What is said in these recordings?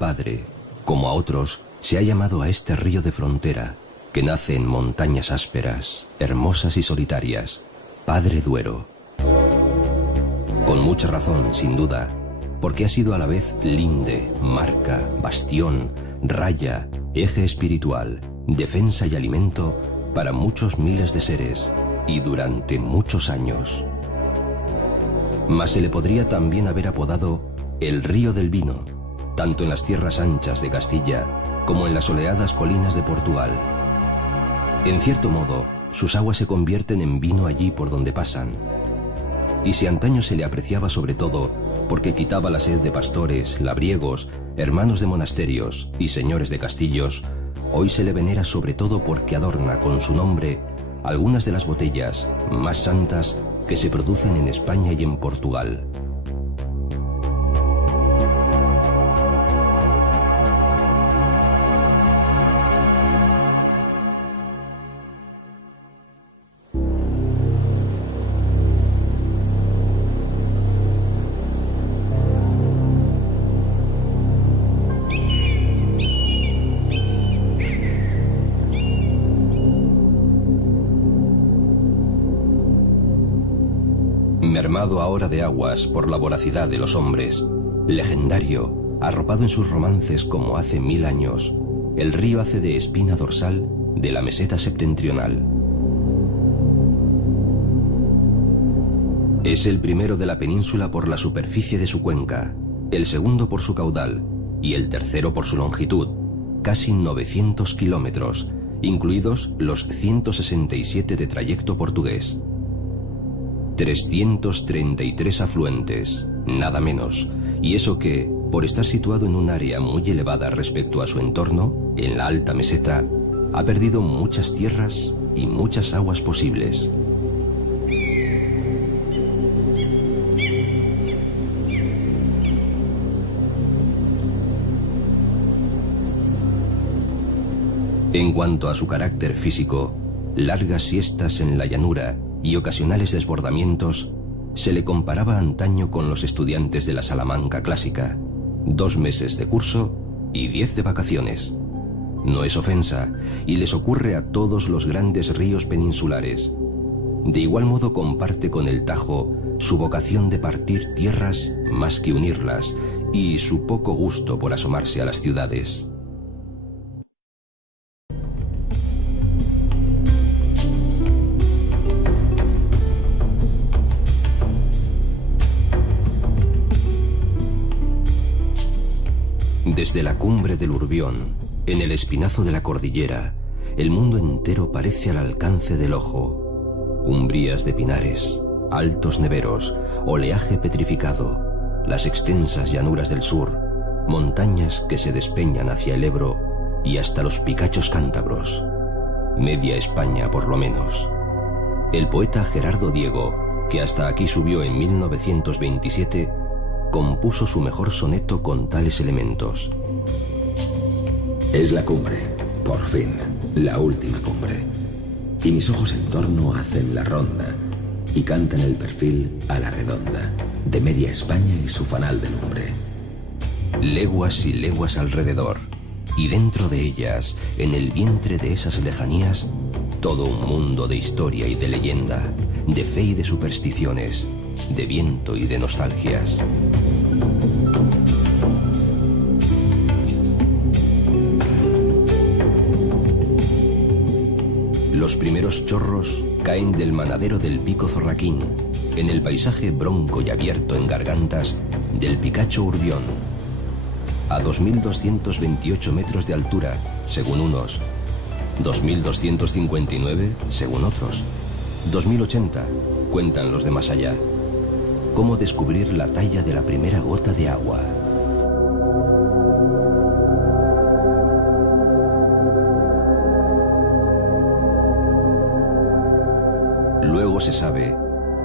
padre, como a otros, se ha llamado a este río de frontera, que nace en montañas ásperas, hermosas y solitarias, Padre Duero. Con mucha razón, sin duda, porque ha sido a la vez linde, marca, bastión, raya, eje espiritual, defensa y alimento para muchos miles de seres, y durante muchos años. Mas se le podría también haber apodado el río del vino, tanto en las tierras anchas de Castilla como en las soleadas colinas de Portugal. En cierto modo, sus aguas se convierten en vino allí por donde pasan. Y si antaño se le apreciaba sobre todo porque quitaba la sed de pastores, labriegos, hermanos de monasterios y señores de castillos, hoy se le venera sobre todo porque adorna con su nombre algunas de las botellas más santas que se producen en España y en Portugal. Mermado ahora de aguas por la voracidad de los hombres, legendario, arropado en sus romances como hace 1000 años, el río hace de espina dorsal de la meseta septentrional. Es el primero de la península por la superficie de su cuenca, el segundo por su caudal y el tercero por su longitud, casi 900 kilómetros, incluidos los 167 de trayecto portugués. 333 afluentes, nada menos, y eso que, por estar situado en un área muy elevada respecto a su entorno, en la alta meseta, ha perdido muchas tierras y muchas aguas posibles. En cuanto a su carácter físico, largas siestas en la llanura y ocasionales desbordamientos, se le comparaba antaño con los estudiantes de la Salamanca clásica, 2 meses de curso y 10 de vacaciones. No es ofensa, y les ocurre a todos los grandes ríos peninsulares. De igual modo comparte con el Tajo su vocación de partir tierras más que unirlas, y su poco gusto por asomarse a las ciudades. Desde la cumbre del Urbión, en el espinazo de la cordillera, el mundo entero parece al alcance del ojo. Umbrías de pinares, altos neveros, oleaje petrificado, las extensas llanuras del sur, montañas que se despeñan hacia el Ebro y hasta los picachos cántabros. Media España, por lo menos. El poeta Gerardo Diego, que hasta aquí subió en 1927, compuso su mejor soneto con tales elementos. Es la cumbre, por fin, la última cumbre. Y mis ojos en torno hacen la ronda y cantan el perfil a la redonda de media España y su fanal de lumbre. Leguas y leguas alrededor, y dentro de ellas, en el vientre de esas lejanías, todo un mundo de historia y de leyenda, de fe y de supersticiones, de viento y de nostalgias. Los primeros chorros caen del manadero del Pico Zorraquín, en el paisaje bronco y abierto en gargantas del Picacho Urbión, a 2.228 metros de altura, según unos, 2.259 según otros, 2.080 cuentan los de más allá. Cómo descubrir la talla de la primera gota de agua. Luego se sabe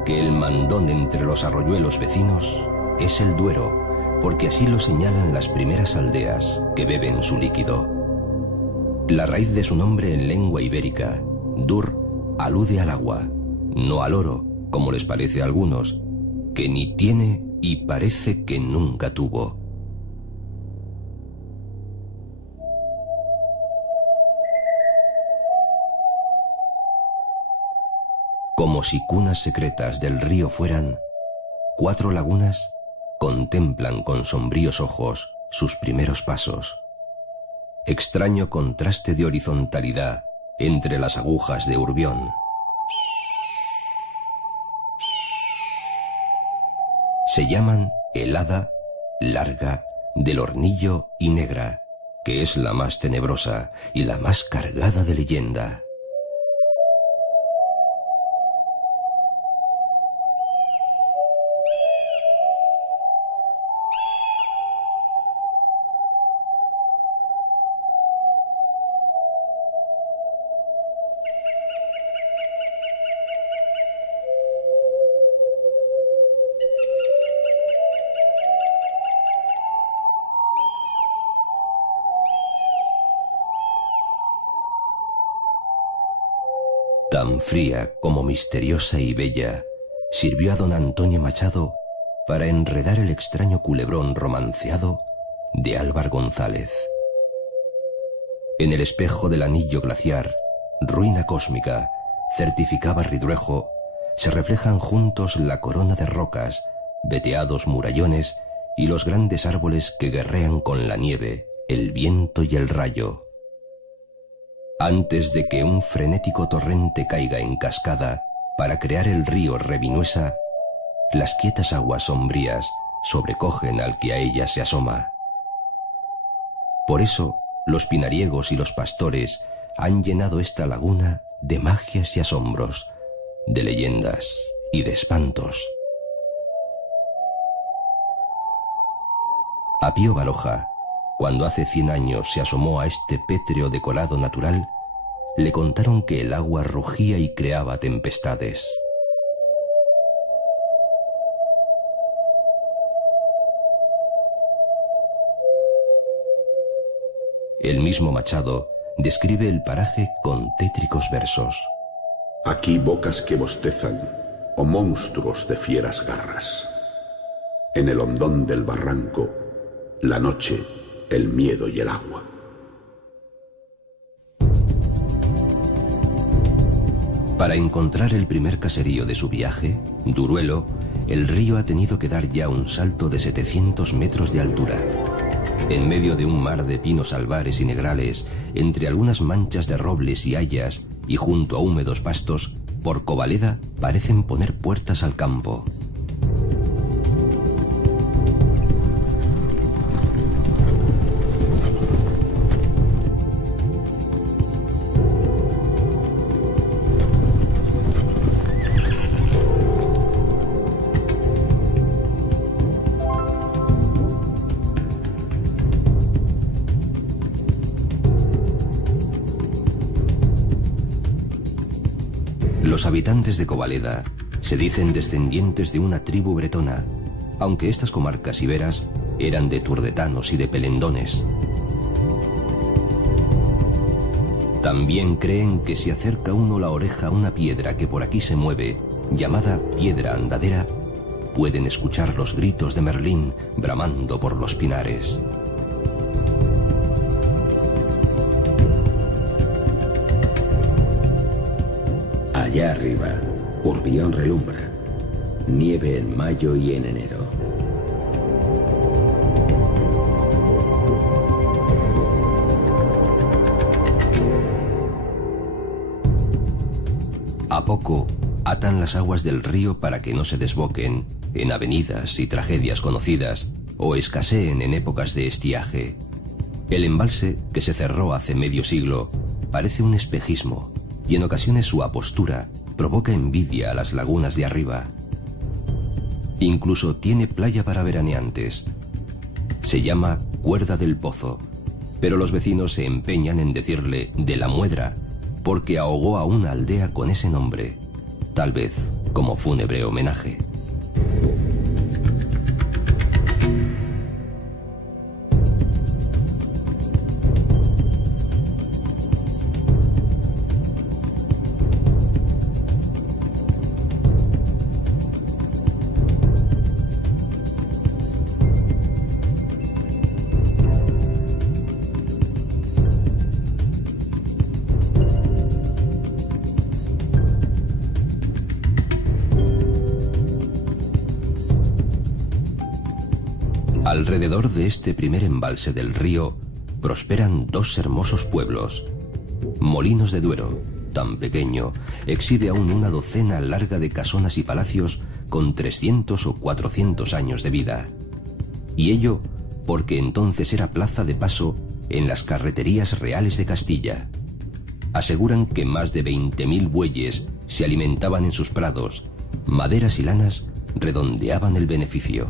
que el mandón entre los arroyuelos vecinos es el Duero, porque así lo señalan las primeras aldeas que beben su líquido. La raíz de su nombre en lengua ibérica, dur, alude al agua, no al oro, como les parece a algunos, que ni tiene y parece que nunca tuvo. Como si cunas secretas del río fueran, 4 lagunas contemplan con sombríos ojos sus primeros pasos. Extraño contraste de horizontalidad entre las agujas de Urbión. Se llaman helada, larga, del hornillo y negra, que es la más tenebrosa y la más cargada de leyenda. Tan fría como misteriosa y bella, sirvió a don Antonio Machado para enredar el extraño culebrón romanceado de Álvar González. En el espejo del anillo glaciar, ruina cósmica, certificaba Ridruejo, se reflejan juntos la corona de rocas, veteados murallones y los grandes árboles que guerrean con la nieve, el viento y el rayo. Antes de que un frenético torrente caiga en cascada para crear el río Revinuesa, las quietas aguas sombrías sobrecogen al que a ella se asoma. Por eso, los pinariegos y los pastores han llenado esta laguna de magias y asombros, de leyendas y de espantos. A Pío Baroja, cuando hace 100 años se asomó a este pétreo decorado natural, le contaron que el agua rugía y creaba tempestades. El mismo Machado describe el paraje con tétricos versos. Aquí bocas que bostezan, o monstruos de fieras garras. En el hondón del barranco, la noche, el miedo y el agua. Para encontrar el primer caserío de su viaje, Duruelo, el río ha tenido que dar ya un salto de 700 metros de altura. En medio de un mar de pinos albares y negrales, entre algunas manchas de robles y hayas, y junto a húmedos pastos, por Covaleda parecen poner puertas al campo. Los habitantes de Covaleda se dicen descendientes de una tribu bretona, aunque estas comarcas iberas eran de turdetanos y de pelendones. También creen que si acerca uno la oreja a una piedra que por aquí se mueve, llamada piedra andadera, pueden escuchar los gritos de Merlín bramando por los pinares. Allá arriba, Urbión relumbra. Nieve en mayo y en enero. A poco atan las aguas del río para que no se desboquen en avenidas y tragedias conocidas o escaseen en épocas de estiaje. El embalse, que se cerró hace medio siglo, parece un espejismo, y en ocasiones su apostura provoca envidia a las lagunas de arriba. Incluso tiene playa para veraneantes. Se llama Cuerda del Pozo, pero los vecinos se empeñan en decirle de la Muedra, porque ahogó a una aldea con ese nombre, tal vez como fúnebre homenaje. Alrededor de este primer embalse del río prosperan dos hermosos pueblos. Molinos de Duero, tan pequeño, exhibe aún una docena larga de casonas y palacios con 300 o 400 años de vida. Y ello porque entonces era plaza de paso en las carreterías reales de Castilla. Aseguran que más de 20.000 bueyes se alimentaban en sus prados. Maderas y lanas redondeaban el beneficio.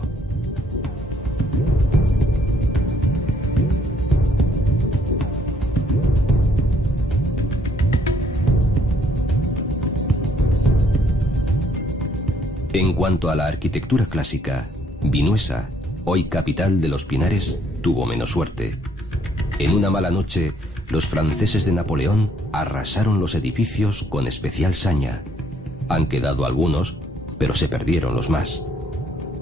En cuanto a la arquitectura clásica, Vinuesa, hoy capital de los Pinares, tuvo menos suerte. En una mala noche, los franceses de Napoleón arrasaron los edificios con especial saña. Han quedado algunos, pero se perdieron los más.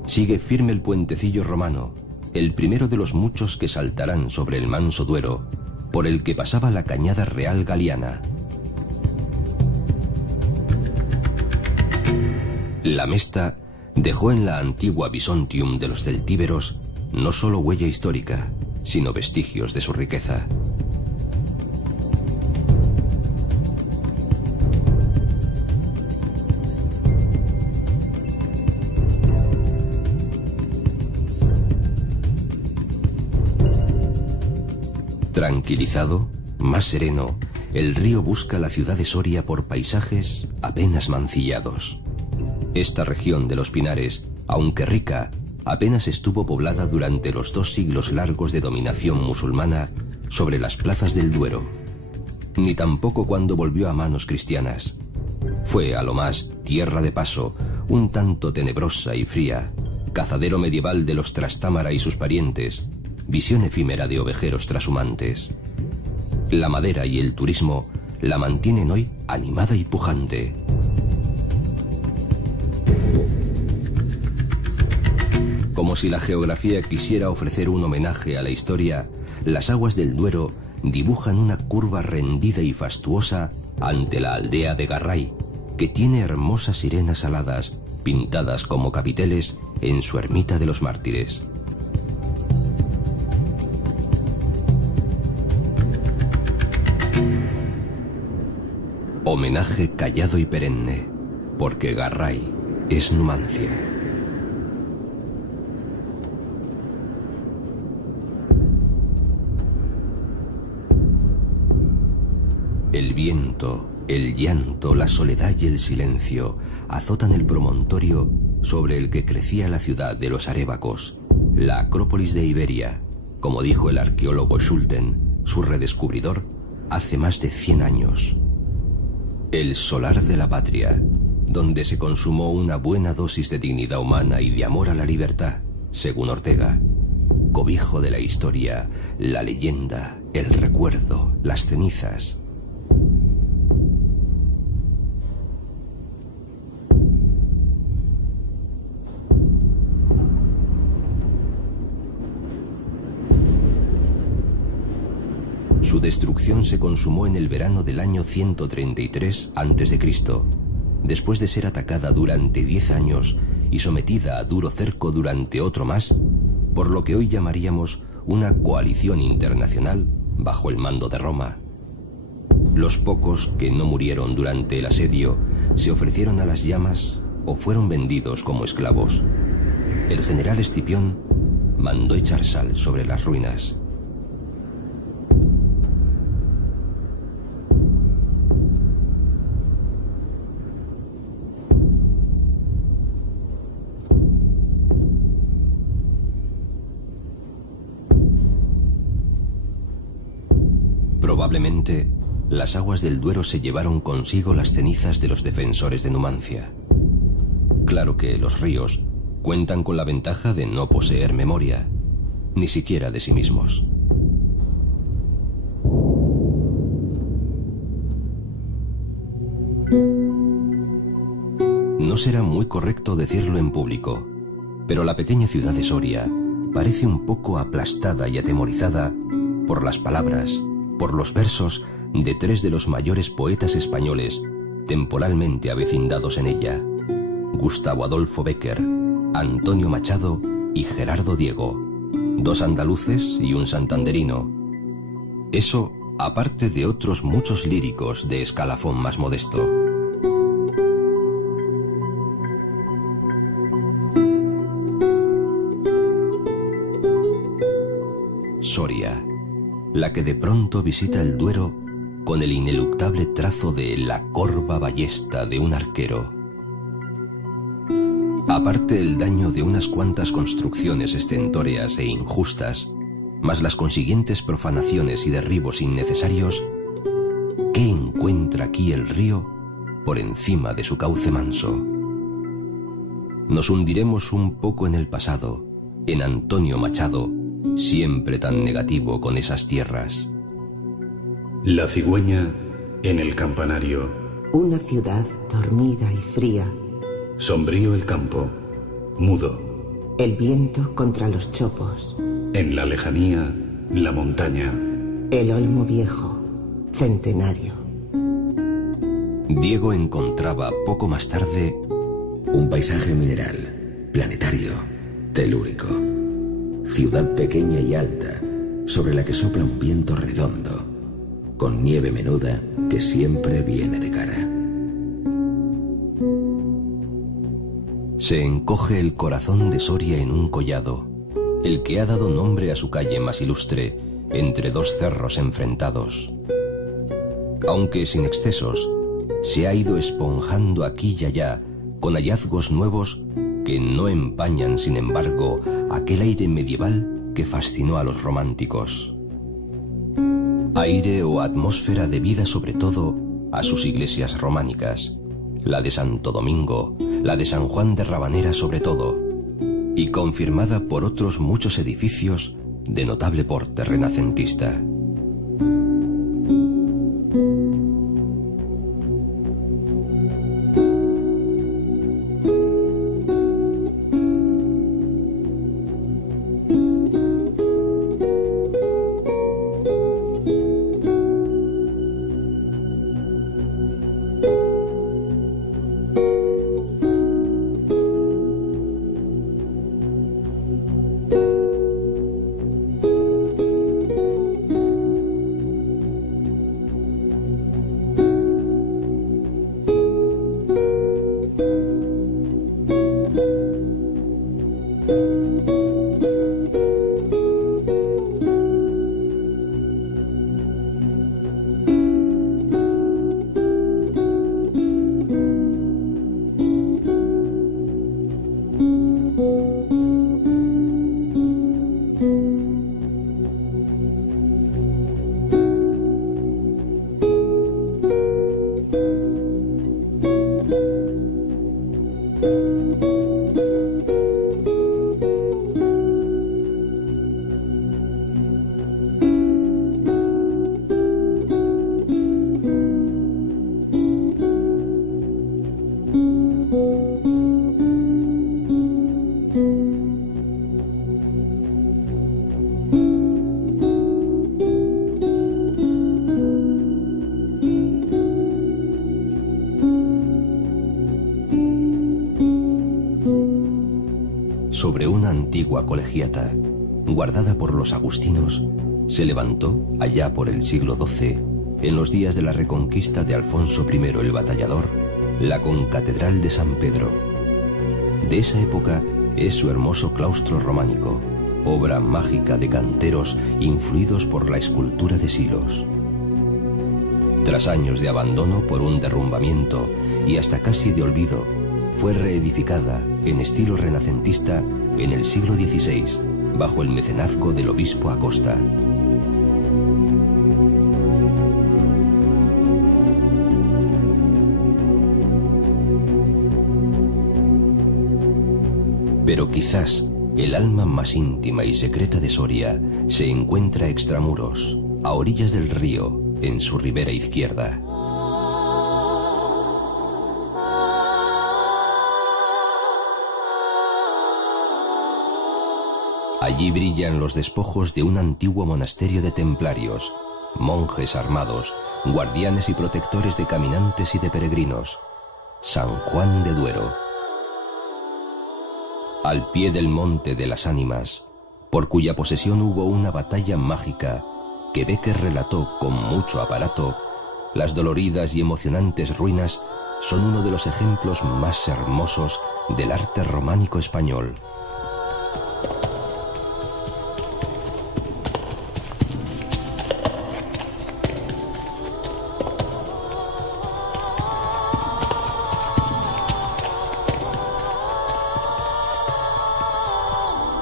Sigue firme el puentecillo romano, el primero de los muchos que saltarán sobre el manso Duero, por el que pasaba la cañada real galiana. La Mesta dejó en la antigua Bisontium de los celtíberos no solo huella histórica, sino vestigios de su riqueza. Tranquilizado, más sereno, el río busca la ciudad de Soria por paisajes apenas mancillados. Esta región de los Pinares, aunque rica, apenas estuvo poblada durante los 2 siglos largos de dominación musulmana sobre las plazas del Duero, ni tampoco cuando volvió a manos cristianas. Fue, a lo más, tierra de paso, un tanto tenebrosa y fría, cazadero medieval de los Trastámara y sus parientes, visión efímera de ovejeros trashumantes. La madera y el turismo la mantienen hoy animada y pujante. Como si la geografía quisiera ofrecer un homenaje a la historia, las aguas del Duero dibujan una curva rendida y fastuosa ante la aldea de Garray, que tiene hermosas sirenas aladas, pintadas como capiteles en su ermita de los mártires. Homenaje callado y perenne, porque Garray es Numancia. El viento, el llanto, la soledad y el silencio azotan el promontorio sobre el que crecía la ciudad de los Arébacos, la Acrópolis de Iberia, como dijo el arqueólogo Schulten, su redescubridor, hace más de 100 años. El solar de la patria, donde se consumó una buena dosis de dignidad humana y de amor a la libertad, según Ortega. Cobijo de la historia, la leyenda, el recuerdo, las cenizas. Su destrucción se consumó en el verano del año 133 a.C., después de ser atacada durante 10 años y sometida a duro cerco durante otro más, por lo que hoy llamaríamos una coalición internacional bajo el mando de Roma. Los pocos que no murieron durante el asedio se ofrecieron a las llamas o fueron vendidos como esclavos. El general Escipión mandó echar sal sobre las ruinas. Probablemente, las aguas del Duero se llevaron consigo las cenizas de los defensores de Numancia. Claro que los ríos cuentan con la ventaja de no poseer memoria, ni siquiera de sí mismos. No será muy correcto decirlo en público, pero la pequeña ciudad de Soria parece un poco aplastada y atemorizada por las palabras, por los versos de 3 de los mayores poetas españoles temporalmente avecindados en ella: Gustavo Adolfo Bécquer, Antonio Machado y Gerardo Diego. 2 andaluces y un santanderino. Eso aparte de otros muchos líricos de escalafón más modesto. Soria, la que de pronto visita el Duero con el ineluctable trazo de la corva ballesta de un arquero. Aparte el daño de unas cuantas construcciones estentóreas e injustas, más las consiguientes profanaciones y derribos innecesarios, ¿qué encuentra aquí el río por encima de su cauce manso? Nos hundiremos un poco en el pasado, en Antonio Machado, siempre tan negativo con esas tierras. La cigüeña en el campanario. Una ciudad dormida y fría. Sombrío el campo, mudo. El viento contra los chopos. En la lejanía, la montaña. El olmo viejo, centenario. Diego encontraba poco más tarde un paisaje mineral, planetario, telúrico. Ciudad pequeña y alta, sobre la que sopla un viento redondo, con nieve menuda que siempre viene de cara. Se encoge el corazón de Soria en un collado, el que ha dado nombre a su calle más ilustre, entre 2 cerros enfrentados. Aunque sin excesos, se ha ido esponjando aquí y allá con hallazgos nuevos que no empañan, sin embargo, aquel aire medieval que fascinó a los románticos. Aire o atmósfera debida sobre todo a sus iglesias románicas, la de Santo Domingo, la de San Juan de Rabanera sobre todo, y confirmada por otros muchos edificios de notable porte renacentista. Sobre una antigua colegiata, guardada por los agustinos, se levantó, allá por el siglo XII, en los días de la reconquista de Alfonso I el Batallador, la concatedral de San Pedro. De esa época es su hermoso claustro románico, obra mágica de canteros influidos por la escultura de Silos. Tras años de abandono por un derrumbamiento y hasta casi de olvido, fue reedificada en estilo renacentista en el siglo XVI, bajo el mecenazgo del obispo Acosta. Pero quizás el alma más íntima y secreta de Soria se encuentra extramuros, a orillas del río, en su ribera izquierda. Allí brillan los despojos de un antiguo monasterio de templarios, monjes armados, guardianes y protectores de caminantes y de peregrinos, San Juan de Duero. Al pie del Monte de las Ánimas, por cuya posesión hubo una batalla mágica que Bécquer relató con mucho aparato, las doloridas y emocionantes ruinas son uno de los ejemplos más hermosos del arte románico español.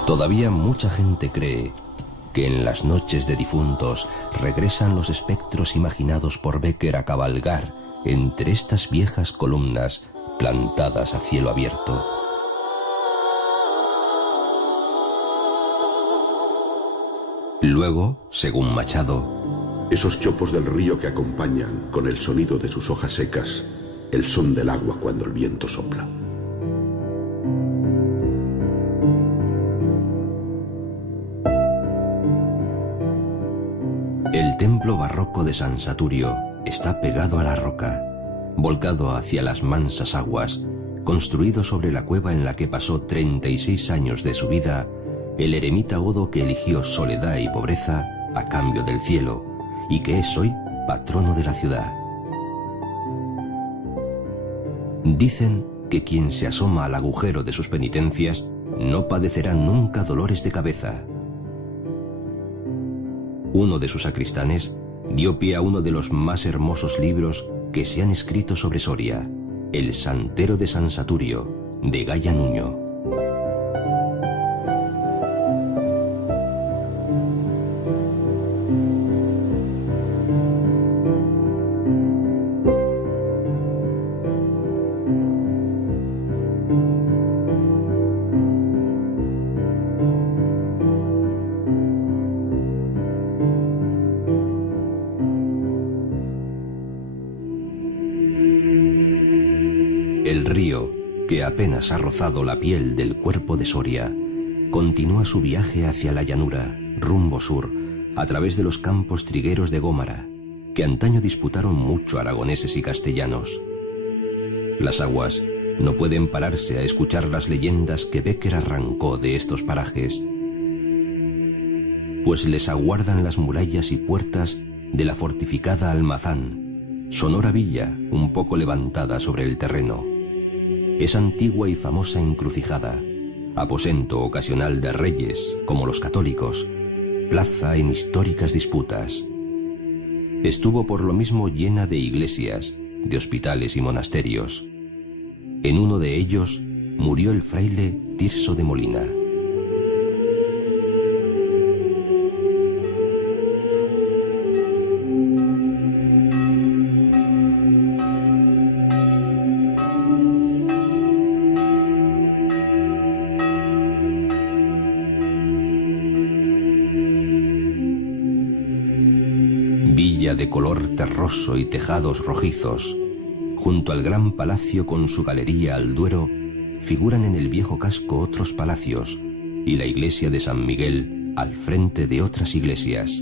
Todavía mucha gente cree que en las noches de difuntos regresan los espectros imaginados por Bécquer a cabalgar entre estas viejas columnas plantadas a cielo abierto. Luego, según Machado, esos chopos del río que acompañan, con el sonido de sus hojas secas, el son del agua cuando el viento sopla. El templo barroco de San Saturio está pegado a la roca, volcado hacia las mansas aguas, construido sobre la cueva en la que pasó 36 años de su vida el eremita godo que eligió soledad y pobreza a cambio del cielo, y que es hoy patrono de la ciudad. Dicen que quien se asoma al agujero de sus penitencias no padecerá nunca dolores de cabeza. Uno de sus sacristanes dio pie a uno de los más hermosos libros que se han escrito sobre Soria, El Santero de San Saturio, de Gaya Nuño. El río, que apenas ha rozado la piel del cuerpo de Soria, continúa su viaje hacia la llanura, rumbo sur, a través de los campos trigueros de Gómara, que antaño disputaron mucho aragoneses y castellanos. Las aguas no pueden pararse a escuchar las leyendas que Bécquer arrancó de estos parajes, pues les aguardan las murallas y puertas de la fortificada Almazán, sonora villa un poco levantada sobre el terreno. Es antigua y famosa encrucijada, aposento ocasional de reyes, como los católicos, plaza en históricas disputas. Estuvo por lo mismo llena de iglesias, de hospitales y monasterios. En uno de ellos murió el fraile Tirso de Molina. Villa de color terroso y tejados rojizos, junto al gran palacio con su galería al Duero, figuran en el viejo casco otros palacios y la iglesia de San Miguel al frente de otras iglesias.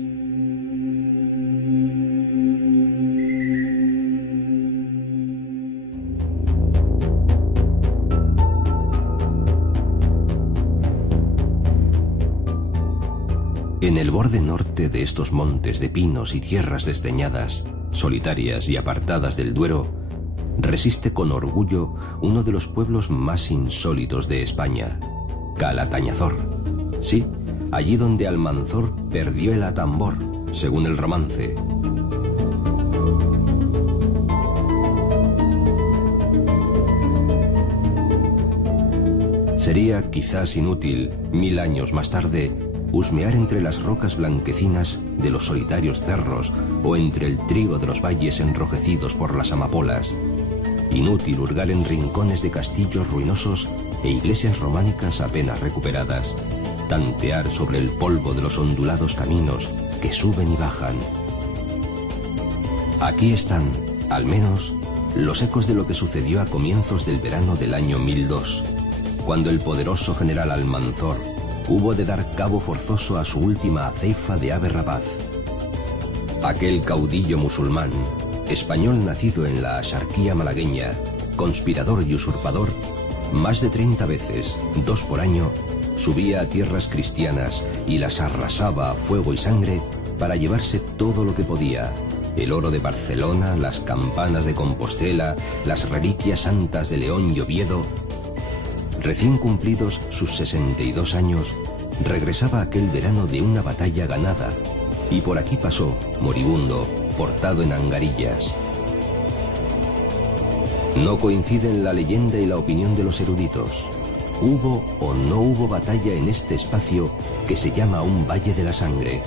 En el borde norte de estos montes de pinos y tierras desdeñadas, solitarias y apartadas del Duero, resiste con orgullo uno de los pueblos más insólitos de España, Calatañazor. Sí, allí donde Almanzor perdió el atambor, según el romance. Sería quizás inútil, 1000 años más tarde, husmear entre las rocas blanquecinas de los solitarios cerros o entre el trigo de los valles enrojecidos por las amapolas. Inútil hurgar en rincones de castillos ruinosos e iglesias románicas apenas recuperadas, tantear sobre el polvo de los ondulados caminos que suben y bajan. Aquí están, al menos, los ecos de lo que sucedió a comienzos del verano del año 1002, cuando el poderoso general Almanzor hubo de dar cabo forzoso a su última aceifa de ave rapaz. Aquel caudillo musulmán, español nacido en la Axarquía malagueña, conspirador y usurpador, más de 30 veces, 2 por año, subía a tierras cristianas y las arrasaba a fuego y sangre para llevarse todo lo que podía: el oro de Barcelona, las campanas de Compostela, las reliquias santas de León y Oviedo. Recién cumplidos sus 62 años, regresaba aquel verano de una batalla ganada, y por aquí pasó, moribundo, portado en angarillas. No coinciden la leyenda y la opinión de los eruditos. ¿Hubo o no hubo batalla en este espacio que se llama un Valle de la Sangre?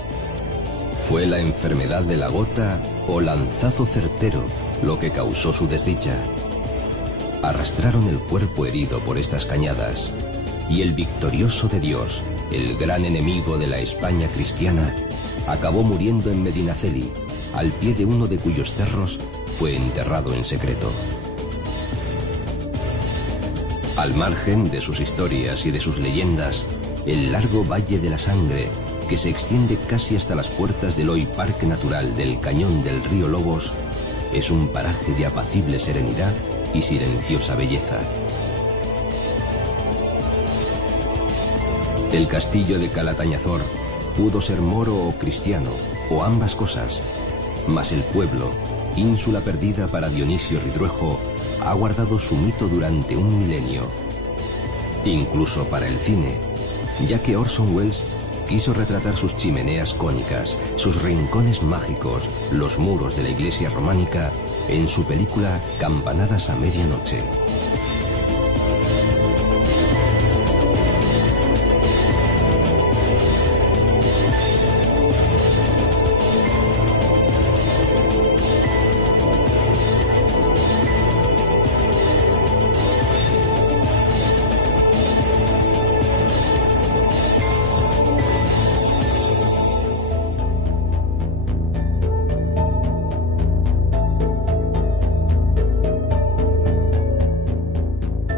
¿Fue la enfermedad de la gota o lanzazo certero lo que causó su desdicha? Arrastraron el cuerpo herido por estas cañadas, y el victorioso de Dios, el gran enemigo de la España cristiana, acabó muriendo en Medinaceli, al pie de uno de cuyos cerros fue enterrado en secreto. Al margen de sus historias y de sus leyendas, el largo Valle de la Sangre, que se extiende casi hasta las puertas del hoy Parque Natural del Cañón del Río Lobos, es un paraje de apacible serenidad y silenciosa belleza. El castillo de Calatañazor pudo ser moro o cristiano, o ambas cosas, mas el pueblo, ínsula perdida para Dionisio Ridruejo, ha guardado su mito durante un milenio. Incluso para el cine, ya que Orson Welles quiso retratar sus chimeneas cónicas, sus rincones mágicos, los muros de la iglesia románica, en su película Campanadas a medianoche.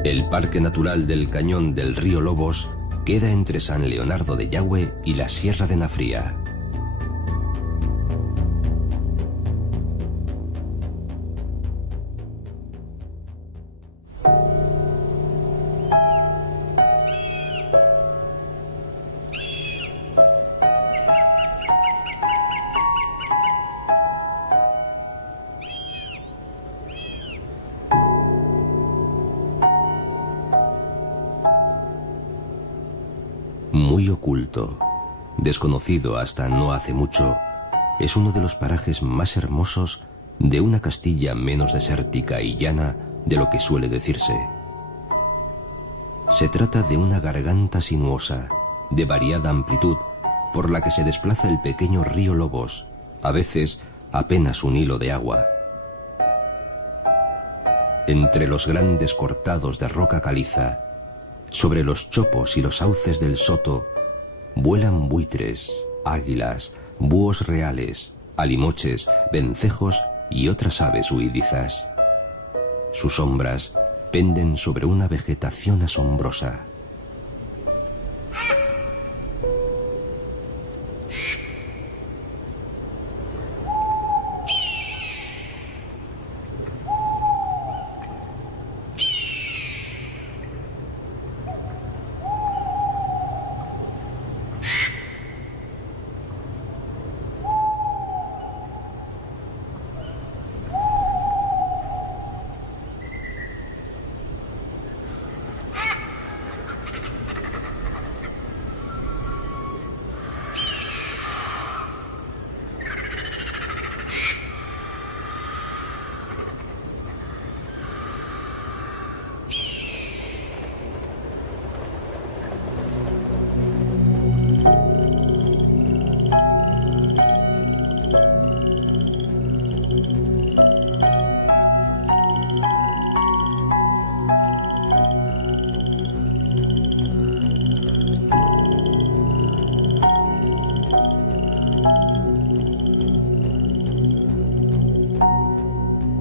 El Parque Natural del Cañón del Río Lobos queda entre San Leonardo de Yagüe y la Sierra de Nafría. Muy oculto, desconocido hasta no hace mucho, es uno de los parajes más hermosos de una Castilla menos desértica y llana de lo que suele decirse. Se trata de una garganta sinuosa, de variada amplitud, por la que se desplaza el pequeño río Lobos, a veces apenas un hilo de agua. Entre los grandes cortados de roca caliza, sobre los chopos y los sauces del Soto, vuelan buitres, águilas, búhos reales, alimoches, vencejos y otras aves huidizas. Sus sombras penden sobre una vegetación asombrosa.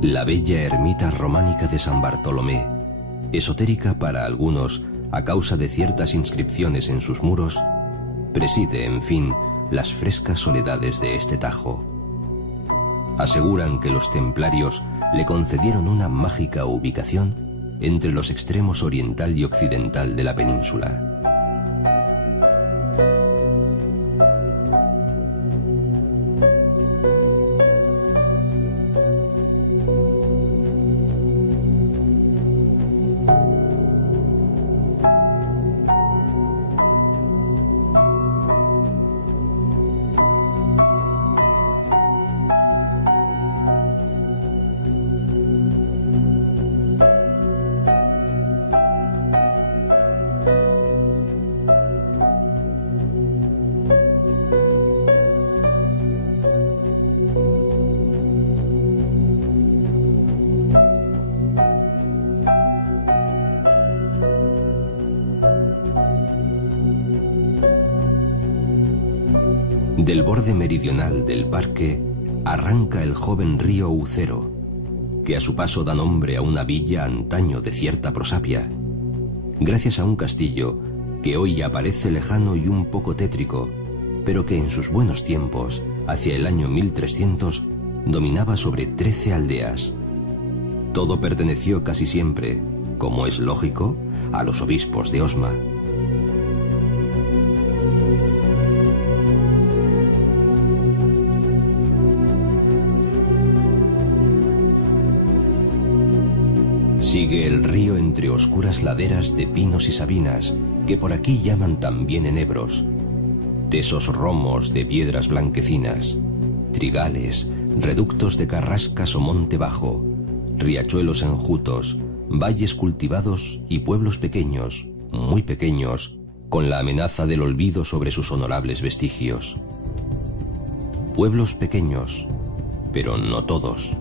La bella ermita románica de San Bartolomé, esotérica para algunos a causa de ciertas inscripciones en sus muros, preside, en fin, las frescas soledades de este Tajo. Aseguran que los templarios le concedieron una mágica ubicación entre los extremos oriental y occidental de la península. Del borde meridional del parque arranca el joven río Ucero, que a su paso da nombre a una villa antaño de cierta prosapia, gracias a un castillo que hoy aparece lejano y un poco tétrico, pero que en sus buenos tiempos, hacia el año 1300, dominaba sobre 13 aldeas. Todo perteneció casi siempre, como es lógico, a los obispos de Osma. Sigue el río entre oscuras laderas de pinos y sabinas, que por aquí llaman también enebros, tesos romos de piedras blanquecinas, trigales, reductos de carrascas o monte bajo, riachuelos enjutos, valles cultivados y pueblos pequeños, muy pequeños, con la amenaza del olvido sobre sus honorables vestigios. Pueblos pequeños, pero no todos,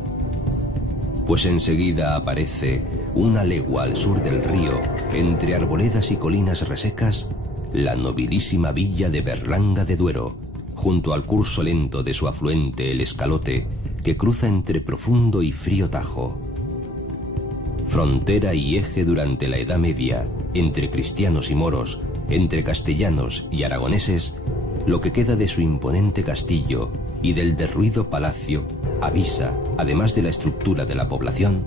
pues enseguida aparece, una legua al sur del río, entre arboledas y colinas resecas, la nobilísima villa de Berlanga de Duero, junto al curso lento de su afluente el Escalote, que cruza entre profundo y frío Tajo. Frontera y eje durante la Edad Media, entre cristianos y moros, entre castellanos y aragoneses, lo que queda de su imponente castillo y del derruido palacio avisa, además de la estructura de la población,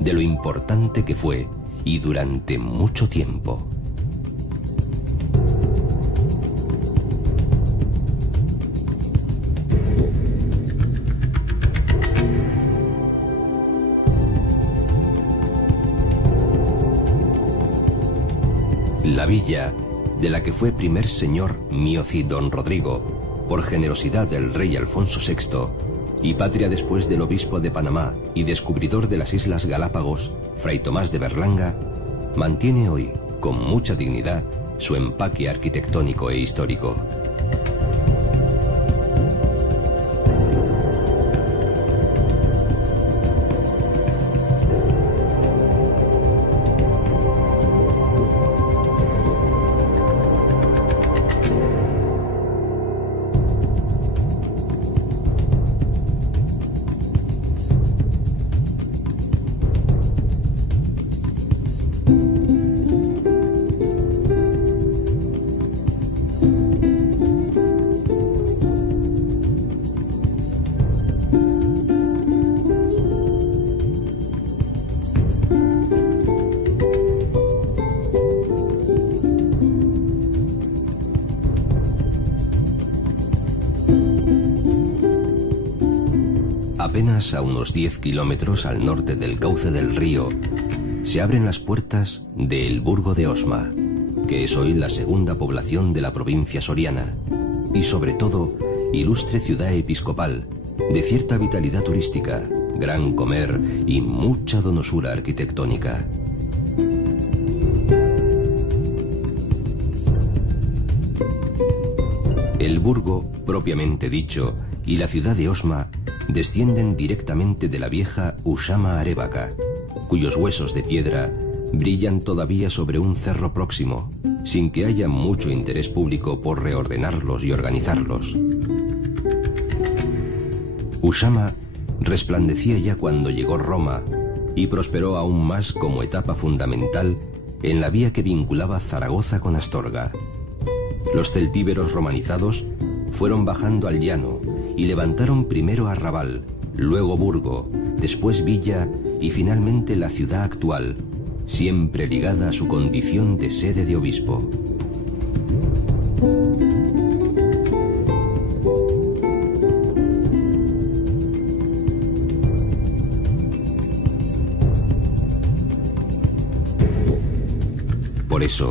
de lo importante que fue y durante mucho tiempo. La villa, de la que fue primer señor Mioci don Rodrigo, por generosidad del rey Alfonso VI, y patria después del obispo de Panamá y descubridor de las Islas Galápagos, Fray Tomás de Berlanga, mantiene hoy, con mucha dignidad, su empaque arquitectónico e histórico. Apenas a unos 10 kilómetros al norte del cauce del río, se abren las puertas de El Burgo de Osma, que es hoy la segunda población de la provincia soriana, y sobre todo, ilustre ciudad episcopal, de cierta vitalidad turística, gran comer y mucha donosura arquitectónica. El Burgo, propiamente dicho, y la ciudad de Osma descienden directamente de la vieja Ushama Arevaca, cuyos huesos de piedra brillan todavía sobre un cerro próximo, sin que haya mucho interés público por reordenarlos y organizarlos. Ushama resplandecía ya cuando llegó Roma y prosperó aún más como etapa fundamental en la vía que vinculaba Zaragoza con Astorga. Los celtíberos romanizados fueron bajando al llano y levantaron primero Arrabal, luego Burgo, después Villa y finalmente la ciudad actual, siempre ligada a su condición de sede de obispo. Por eso,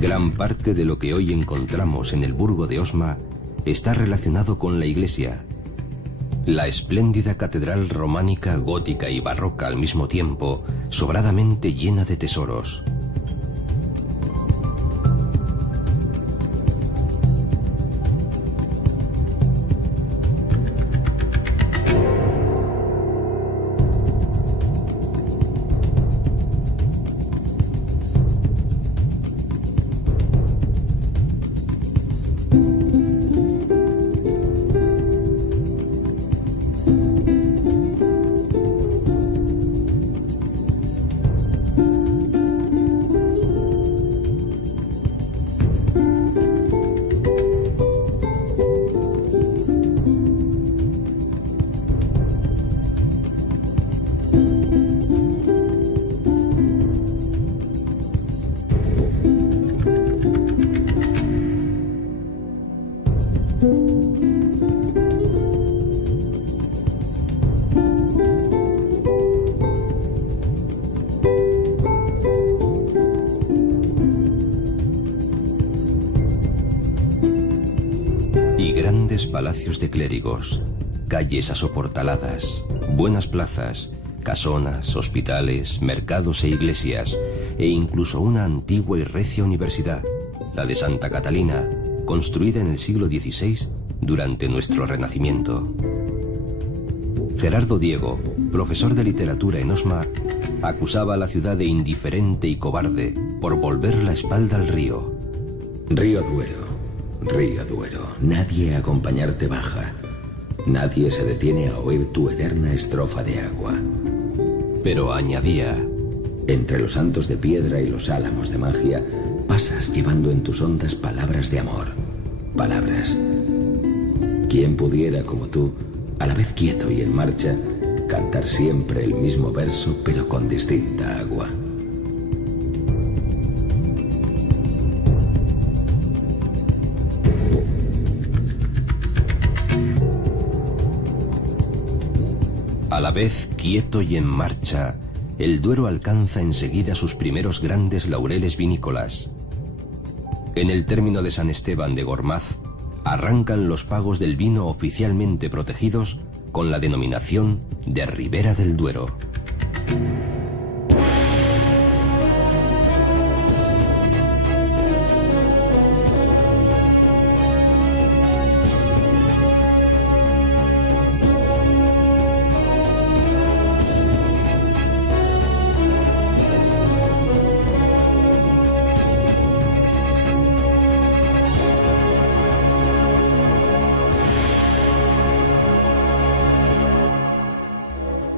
gran parte de lo que hoy encontramos en el Burgo de Osma está relacionado con la iglesia. La espléndida catedral románica, gótica y barroca al mismo tiempo, sobradamente llena de tesoros. enormes palacios de clérigos, calles asoportaladas, buenas plazas, casonas, hospitales, mercados e iglesias, e incluso una antigua y recia universidad, la de Santa Catalina, construida en el siglo XVI durante nuestro Renacimiento. Gerardo Diego, profesor de literatura en Osma, acusaba a la ciudad de indiferente y cobarde por volver la espalda al río. Río Duero, nadie a acompañarte baja. Nadie se detiene a oír tu eterna estrofa de agua. Pero añadía: entre los santos de piedra y los álamos de magia, pasas llevando en tus ondas palabras de amor. Palabras. ¿Quién pudiera, como tú, a la vez quieto y en marcha, cantar siempre el mismo verso pero con distinta agua? A la vez quieto y en marcha, el Duero alcanza enseguida sus primeros grandes laureles vinícolas. En el término de San Esteban de Gormaz, arrancan los pagos del vino oficialmente protegidos con la denominación de Ribera del Duero.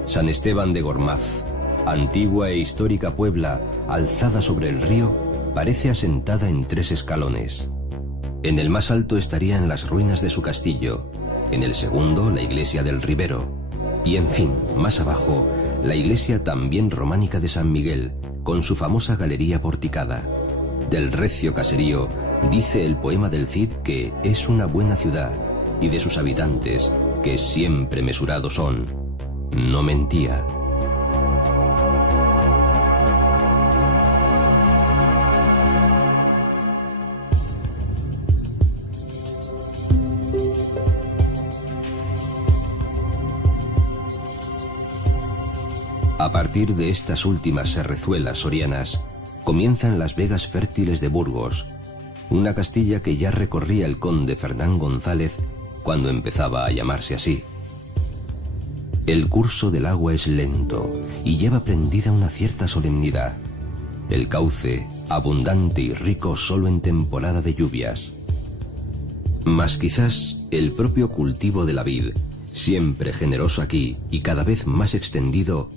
San Esteban de Gormaz, antigua e histórica puebla alzada sobre el río, parece asentada en 3 escalones. En el más alto estarían las ruinas de su castillo, en el segundo la iglesia del Ribero, y en fin, más abajo, la iglesia también románica de San Miguel, con su famosa galería porticada. Del recio caserío dice el poema del Cid que es una buena ciudad, y de sus habitantes, que siempre mesurados son. No mentía. A partir de estas últimas serrezuelas sorianas, comienzan las vegas fértiles de Burgos, una Castilla que ya recorría el conde Fernán González cuando empezaba a llamarse así. El curso del agua es lento y lleva prendida una cierta solemnidad. El cauce, abundante y rico solo en temporada de lluvias. Mas quizás el propio cultivo de la vid, siempre generoso aquí y cada vez más extendido,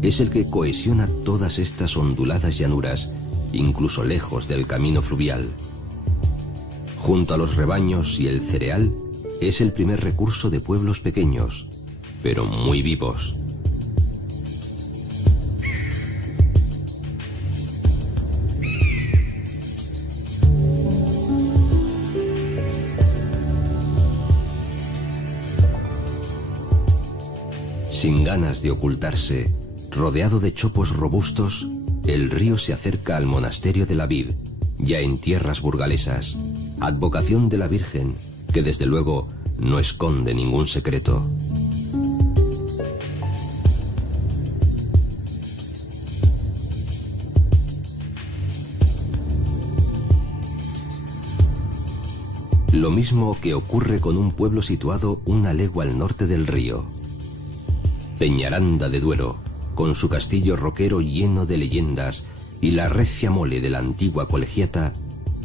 es el que cohesiona todas estas onduladas llanuras, incluso lejos del camino fluvial. Junto a los rebaños y el cereal, es el primer recurso de pueblos pequeños, pero muy vivos. Sin ganas de ocultarse, rodeado de chopos robustos, el río se acerca al monasterio de la Vid, ya en tierras burgalesas, advocación de la Virgen, que desde luego no esconde ningún secreto. Lo mismo que ocurre con un pueblo situado una legua al norte del río. Peñaranda de Duero, con su castillo roquero lleno de leyendas y la recia mole de la antigua colegiata,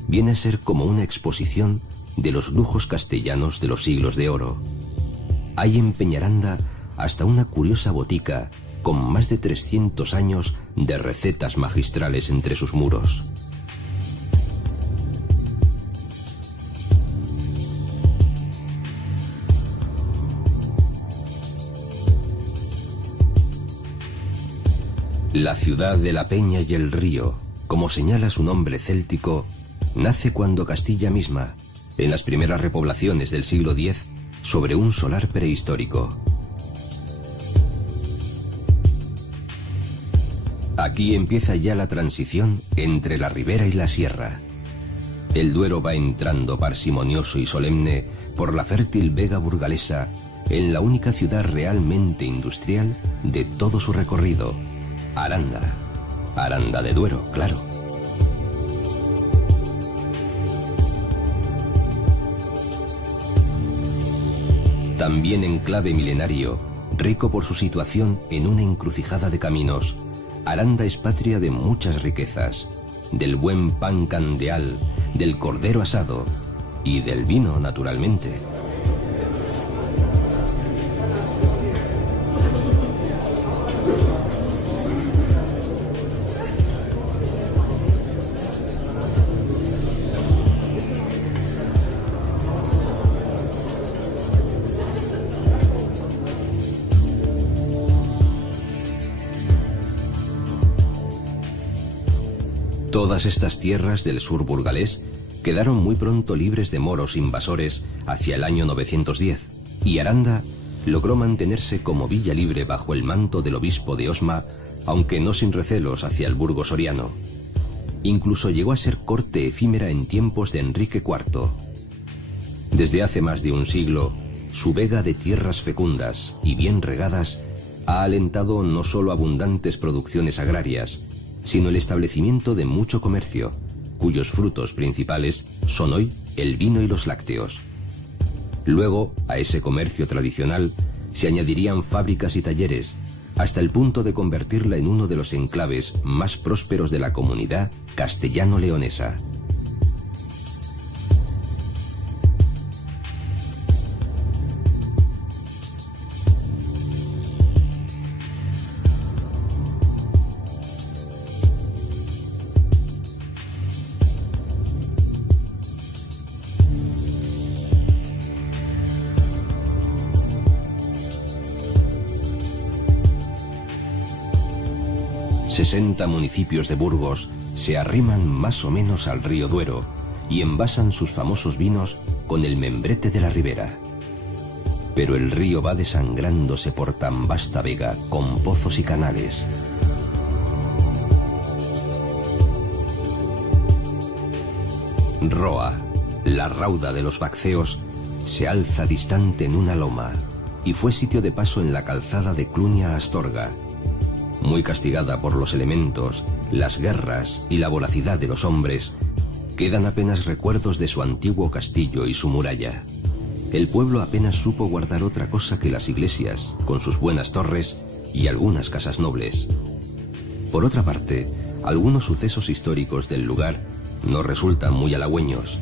viene a ser como una exposición de los lujos castellanos de los siglos de oro. Hay en Peñaranda hasta una curiosa botica con más de 300 años de recetas magistrales entre sus muros. La ciudad de la Peña y el río, como señala su nombre céltico, nace cuando Castilla misma, en las primeras repoblaciones del siglo X, sobre un solar prehistórico. Aquí empieza ya la transición entre la ribera y la sierra. El Duero va entrando parsimonioso y solemne por la fértil vega burgalesa en la única ciudad realmente industrial de todo su recorrido, Aranda. Aranda de Duero, claro. También enclave milenario, rico por su situación en una encrucijada de caminos, Aranda es patria de muchas riquezas, del buen pan candeal, del cordero asado y del vino, naturalmente. Todas estas tierras del sur burgalés quedaron muy pronto libres de moros invasores hacia el año 910, y Aranda logró mantenerse como villa libre bajo el manto del obispo de Osma, aunque no sin recelos hacia el burgo soriano. Incluso llegó a ser corte efímera en tiempos de Enrique IV. Desde hace más de un siglo, su vega de tierras fecundas y bien regadas ha alentado no solo abundantes producciones agrarias, sino el establecimiento de mucho comercio, cuyos frutos principales son hoy el vino y los lácteos. Luego, a ese comercio tradicional se añadirían fábricas y talleres, hasta el punto de convertirla en uno de los enclaves más prósperos de la comunidad castellano-leonesa. ...60 municipios de Burgos se arriman más o menos al río Duero y envasan sus famosos vinos con el membrete de la ribera. Pero el río va desangrándose por tan vasta vega con pozos y canales. Roa, la rauda de los Baxeos, se alza distante en una loma y fue sitio de paso en la calzada de Clunia a Astorga. Muy castigada por los elementos, las guerras y la voracidad de los hombres, quedan apenas recuerdos de su antiguo castillo y su muralla. El pueblo apenas supo guardar otra cosa que las iglesias, con sus buenas torres y algunas casas nobles. Por otra parte, algunos sucesos históricos del lugar no resultan muy halagüeños.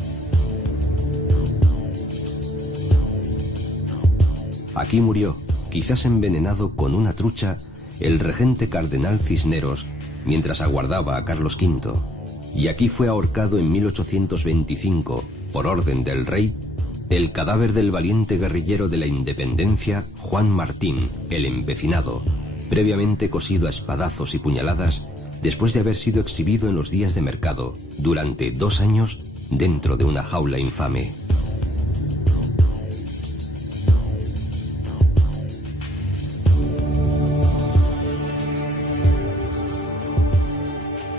Aquí murió, quizás envenenado con una trucha, el regente cardenal Cisneros, mientras aguardaba a Carlos V, y aquí fue ahorcado en 1825, por orden del rey, el cadáver del valiente guerrillero de la independencia, Juan Martín, el Empecinado, previamente cosido a espadazos y puñaladas, después de haber sido exhibido en los días de mercado, durante 2 años, dentro de una jaula infame.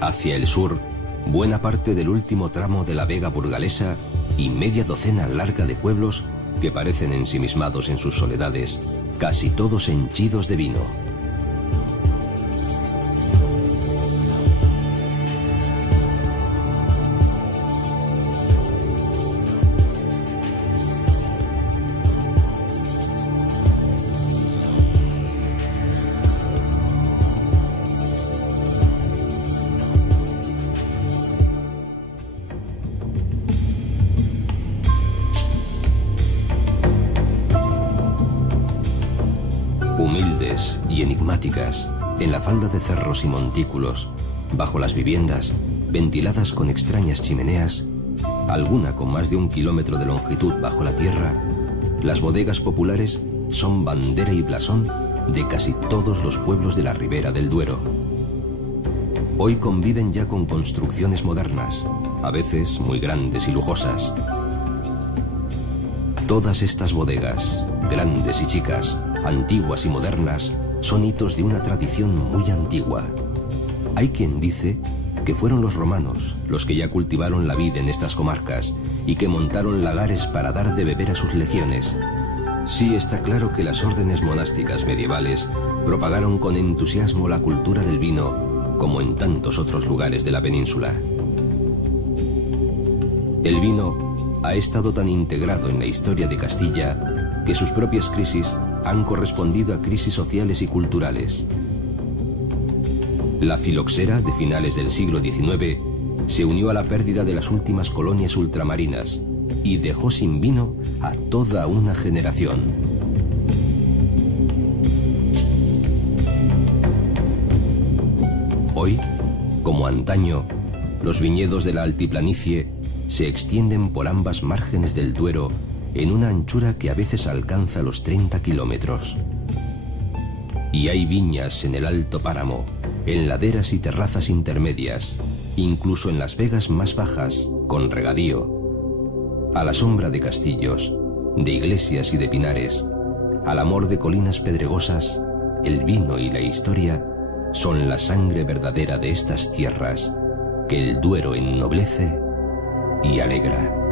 Hacia el sur, buena parte del último tramo de la vega burgalesa y media docena larga de pueblos que parecen ensimismados en sus soledades, casi todos henchidos de vino. Humildes y enigmáticas, en la falda de cerros y montículos, bajo las viviendas, ventiladas con extrañas chimeneas, alguna con más de 1 kilómetro de longitud bajo la tierra, las bodegas populares son bandera y blasón de casi todos los pueblos de la ribera del Duero. Hoy conviven ya con construcciones modernas, a veces muy grandes y lujosas. Todas estas bodegas, grandes y chicas, antiguas y modernas, son hitos de una tradición muy antigua. Hay quien dice que fueron los romanos los que ya cultivaron la vid en estas comarcas y que montaron lagares para dar de beber a sus legiones, sí está claro que las órdenes monásticas medievales propagaron con entusiasmo la cultura del vino, como en tantos otros lugares de la península. El vino ha estado tan integrado en la historia de Castilla que sus propias crisis han correspondido a crisis sociales y culturales. La filoxera de finales del siglo XIX se unió a la pérdida de las últimas colonias ultramarinas y dejó sin vino a toda una generación. Hoy, como antaño, los viñedos de la altiplanicie se extienden por ambas márgenes del Duero en una anchura que a veces alcanza los 30 kilómetros. Y hay viñas en el alto páramo, en laderas y terrazas intermedias, incluso en las vegas más bajas, con regadío, a la sombra de castillos, de iglesias y de pinares, al amor de colinas pedregosas. El vino y la historia son la sangre verdadera de estas tierras que el Duero ennoblece y alegra.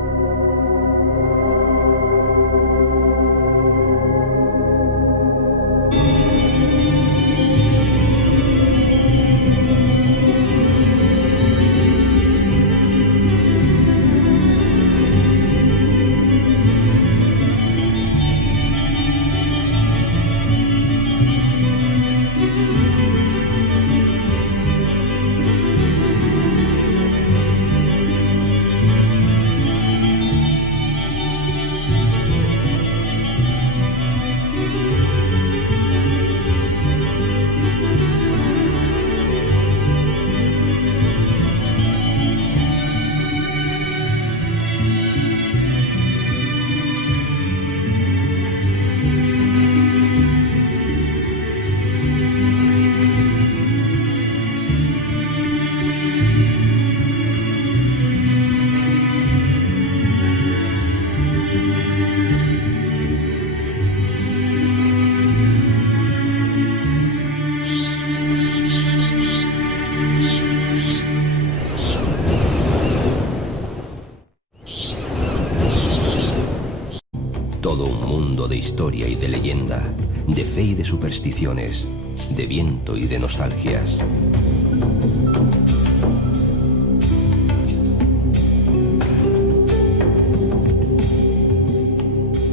Todo un mundo de historia y de leyenda, de fe y de supersticiones, de viento y de nostalgias.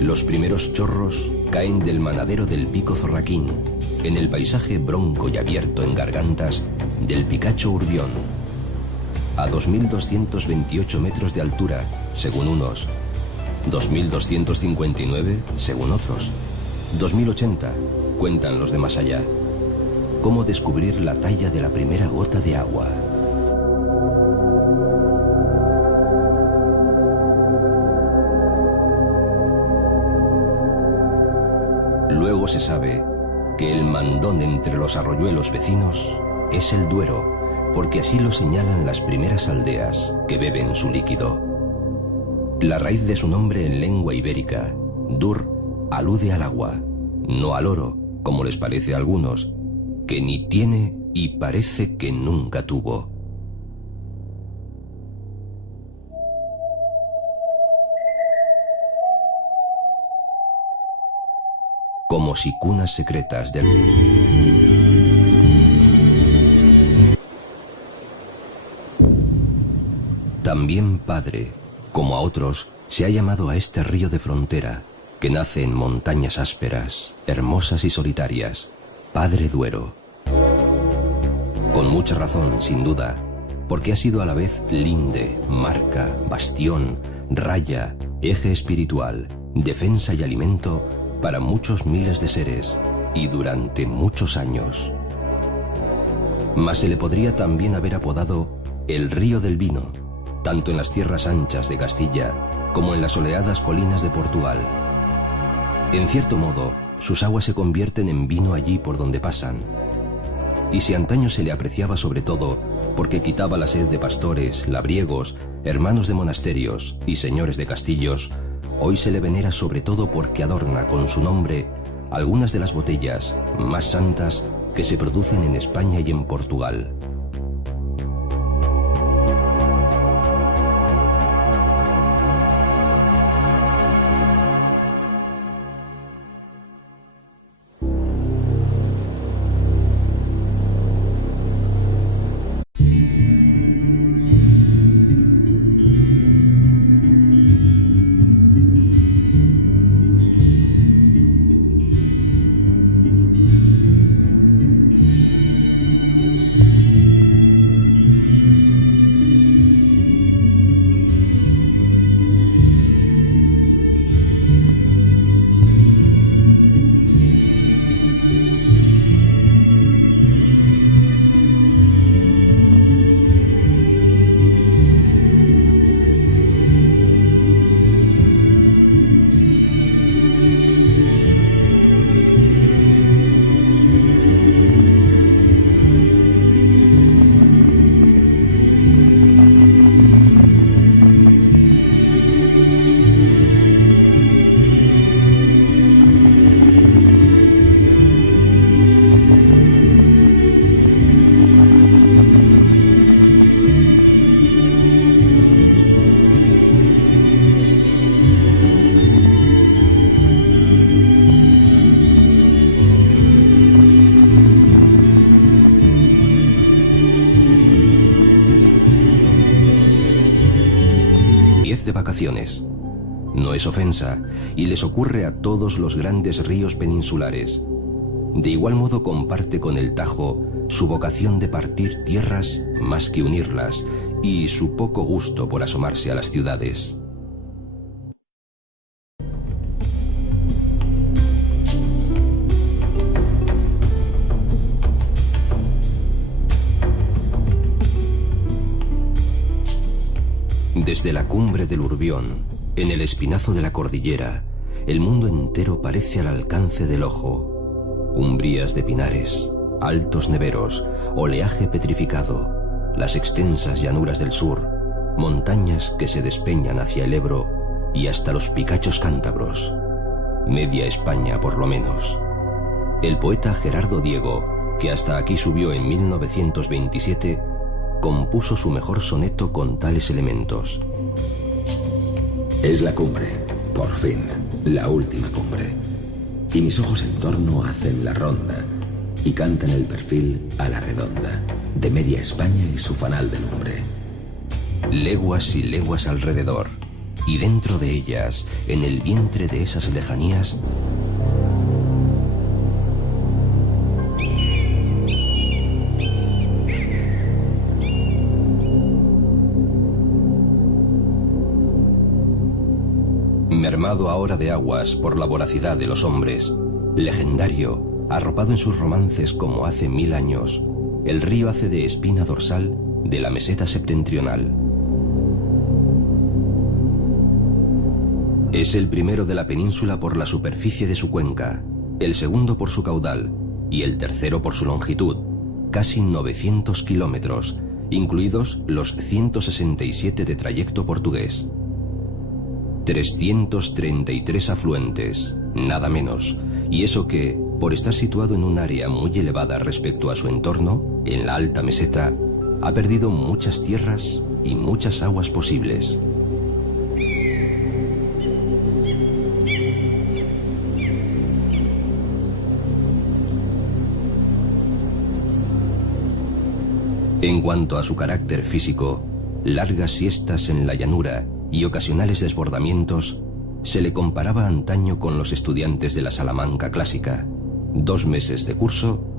Los primeros chorros caen del manadero del Pico Zorraquín, en el paisaje bronco y abierto en gargantas del Picacho Urbión, a 2.228 metros de altura, según unos, 2.259 según otros, 2.080 cuentan los de más allá. ¿Cómo descubrir la talla de la primera gota de agua? Luego se sabe que el mandón entre los arroyuelos vecinos es el Duero, porque así lo señalan las primeras aldeas que beben su líquido. La raíz de su nombre en lengua ibérica, dur, alude al agua, no al oro, como les parece a algunos, que ni tiene y parece que nunca tuvo. Como si cunas secretas del... También padre, como a otros, se ha llamado a este río de frontera, que nace en montañas ásperas, hermosas y solitarias, Padre Duero. Con mucha razón, sin duda, porque ha sido a la vez linde, marca, bastión, raya, eje espiritual, defensa y alimento para muchos miles de seres, y durante muchos años. Mas se le podría también haber apodado el Río del Vino, tanto en las tierras anchas de Castilla como en las soleadas colinas de Portugal. En cierto modo, sus aguas se convierten en vino allí por donde pasan. Y si antaño se le apreciaba sobre todo porque quitaba la sed de pastores, labriegos, hermanos de monasterios y señores de castillos, hoy se le venera sobre todo porque adorna con su nombre algunas de las botellas más santas que se producen en España y en Portugal. vacaciones. No es ofensa, y les ocurre a todos los grandes ríos peninsulares. De igual modo comparte con el Tajo su vocación de partir tierras más que unirlas, y su poco gusto por asomarse a las ciudades. Desde la cumbre del Urbión, en el espinazo de la cordillera, el mundo entero parece al alcance del ojo. Umbrías de pinares, altos neveros, oleaje petrificado, las extensas llanuras del sur, montañas que se despeñan hacia el Ebro y hasta los picachos cántabros. Media España, por lo menos. El poeta Gerardo Diego, que hasta aquí subió en 1927, compuso su mejor soneto con tales elementos. Es la cumbre, por fin, la última cumbre. Y mis ojos en torno hacen la ronda y cantan el perfil a la redonda de media España y su fanal de lumbre. Leguas y leguas alrededor, y dentro de ellas, en el vientre de esas lejanías, mermado ahora de aguas por la voracidad de los hombres, legendario, arropado en sus romances como hace 1000 años, el río hace de espina dorsal de la meseta septentrional. Es el primero de la península por la superficie de su cuenca, el segundo por su caudal y el tercero por su longitud, casi 900 kilómetros, incluidos los 167 de trayecto portugués. 333 afluentes, nada menos, y eso que, por estar situado en un área muy elevada respecto a su entorno, en la alta meseta, ha perdido muchas tierras y muchas aguas posibles. En cuanto a su carácter físico, largas siestas en la llanura y ocasionales desbordamientos, se le comparaba antaño con los estudiantes de la Salamanca clásica, 2 meses de curso